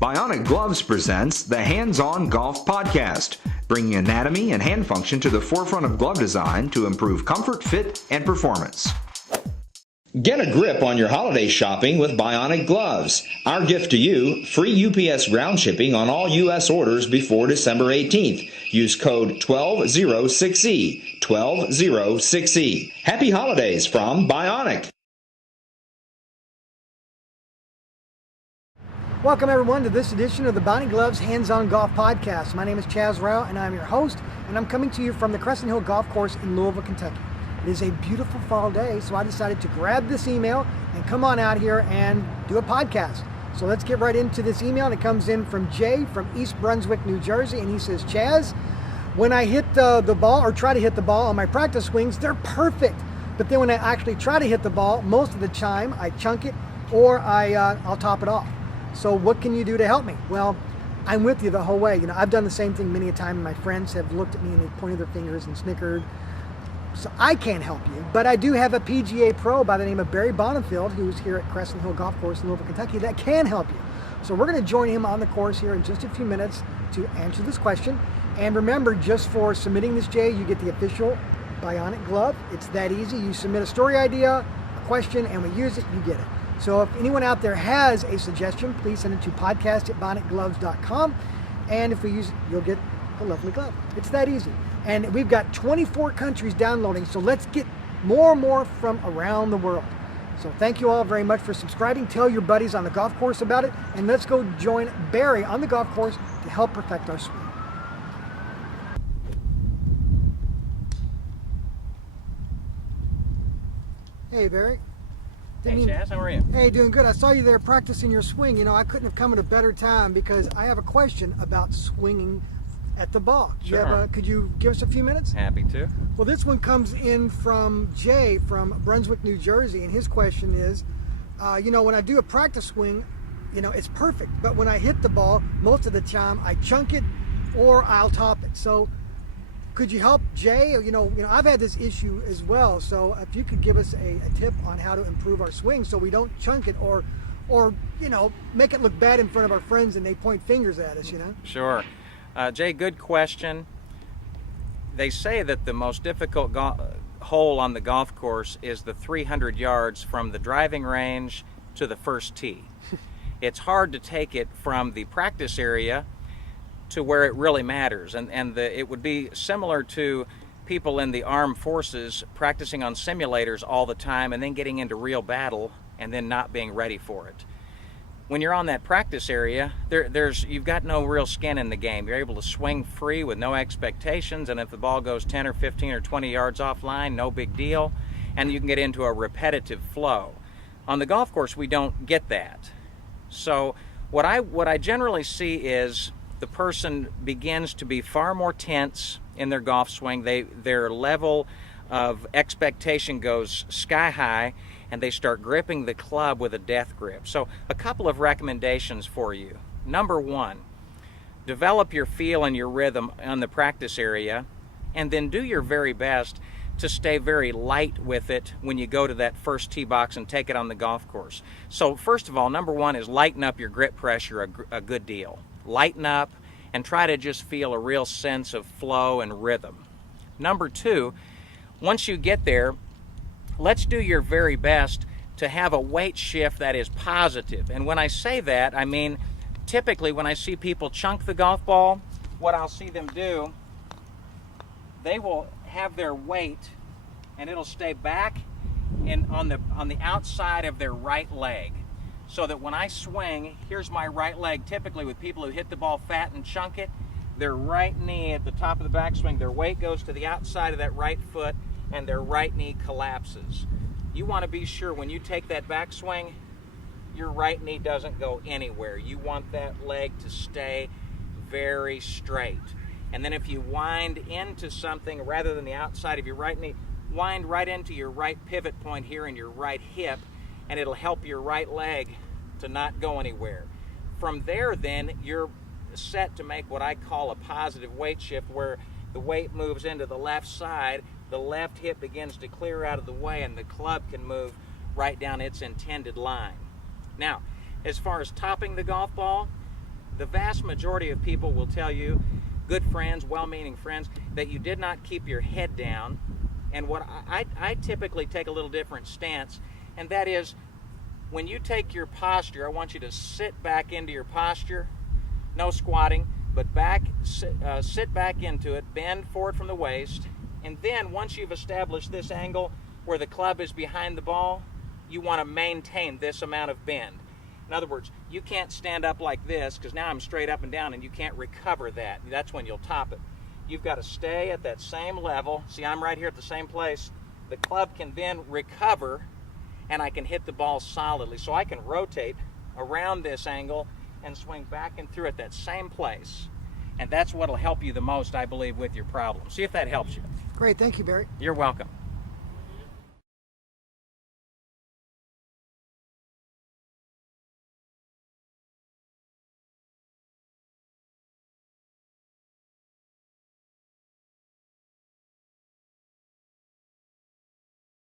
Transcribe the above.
Bionic Gloves presents the Hands-On Golf Podcast, bringing anatomy and hand function to the forefront of glove design to improve comfort, fit, and performance. Get a grip on your holiday shopping with Bionic Gloves. Our gift to you, free UPS ground shipping on all U.S. orders before December 18th. Use code 12006E, 12006E. Happy holidays from Bionic. Welcome everyone to this edition of the Bionic Gloves Hands-On Golf Podcast. My name is Chaz Rao and I'm your host, and I'm coming to you from the Crescent Hill Golf Course in Louisville, Kentucky. It is a beautiful fall day, so I decided to grab this email and come on out here and do a podcast. So let's get right into this email, and it comes in from Jay from East Brunswick, New Jersey, and he says, Chaz, when I hit the ball or try to hit the ball on my practice swings, they're perfect. But then when I actually try to hit the ball, most of the time I chunk it or I'll top it off. So what can you do to help me? Well, I'm with you the whole way. I've done the same thing many a time, and my friends have looked at me and they pointed their fingers and snickered. So I can't help you, but I do have a PGA pro by the name of Barry Bonnenfeld, who's here at Crescent Hill Golf Course in Louisville, Kentucky, that can help you. So we're going to join him on the course here in just a few minutes to answer this question. And remember, just for submitting this, Jay, you get the official Bionic glove. It's that easy. You submit a story idea, a question, and we use it, you get it. So if anyone out there has a suggestion, please send it to podcast@bionicgloves.com. And if we use it, you'll get a lovely glove. It's that easy. And we've got 24 countries downloading, so let's get more and more from around the world. So thank you all very much for subscribing. Tell your buddies on the golf course about it, and let's go join Barry on the golf course to help perfect our swing. Hey, Barry. Hey, Chaz, how are you? Hey, doing good. I saw you there practicing your swing. I couldn't have come at a better time because I have a question about swinging at the ball. Sure. Could you give us a few minutes? Happy to. Well, this one comes in from Jay from Brunswick, New Jersey, and his question is, when I do a practice swing, it's perfect, but when I hit the ball, most of the time I chunk it or I'll top it. So could you help Jay? I've had this issue as well, so if you could give us a tip on how to improve our swing so we don't chunk it or make it look bad in front of our friends and they point fingers at us, Sure. Jay, good question. They say that the most difficult hole on the golf course is the 300 yards from the driving range to the first tee. It's hard to take it from the practice area to where it really matters. It would be similar to people in the armed forces practicing on simulators all the time and then getting into real battle and then not being ready for it. When you're on that practice area, you've got no real skin in the game. You're able to swing free with no expectations, and if the ball goes 10 or 15 or 20 yards offline, no big deal, and you can get into a repetitive flow. On the golf course, we don't get that. So what I generally see is the person begins to be far more tense in their golf swing. Their level of expectation goes sky high, and they start gripping the club with a death grip. So a couple of recommendations for you. Number one, develop your feel and your rhythm on the practice area, and then do your very best to stay very light with it when you go to that first tee box and take it on the golf course. So first of all, number one is lighten up your grip pressure a good deal. Lighten up and try to just feel a real sense of flow and rhythm. Number two, once you get there, let's do your very best to have a weight shift that is positive. And when I say that, I mean, typically when I see people chunk the golf ball, what I'll see them do, they will have their weight and it'll stay back on the outside of their right leg. So that when I swing, here's my right leg. Typically with people who hit the ball fat and chunk it, their right knee at the top of the backswing, their weight goes to the outside of that right foot and their right knee collapses. You want to be sure when you take that backswing, your right knee doesn't go anywhere. You want that leg to stay very straight. And then if you wind into something rather than the outside of your right knee, wind right into your right pivot point here in your right hip, and it'll help your right leg to not go anywhere. From there then, you're set to make what I call a positive weight shift, where the weight moves into the left side, the left hip begins to clear out of the way, and the club can move right down its intended line. Now, as far as topping the golf ball, The vast majority of people will tell you, good friends, well-meaning friends, that you did not keep your head down. And what I typically take a little different stance, and that is, when you take your posture, I want you to sit back into your posture, no squatting, but sit back into it, bend forward from the waist, and then once you've established this angle where the club is behind the ball, you want to maintain this amount of bend. In other words, you can't stand up like this, because now I'm straight up and down and you can't recover that. That's when you'll top it. You've got to stay at that same level. See, I'm right here at the same place. The club can then recover and I can hit the ball solidly. So I can rotate around this angle and swing back and through at that same place. And that's what will help you the most, I believe, with your problem. See if that helps you. Great, thank you, Barry. You're welcome.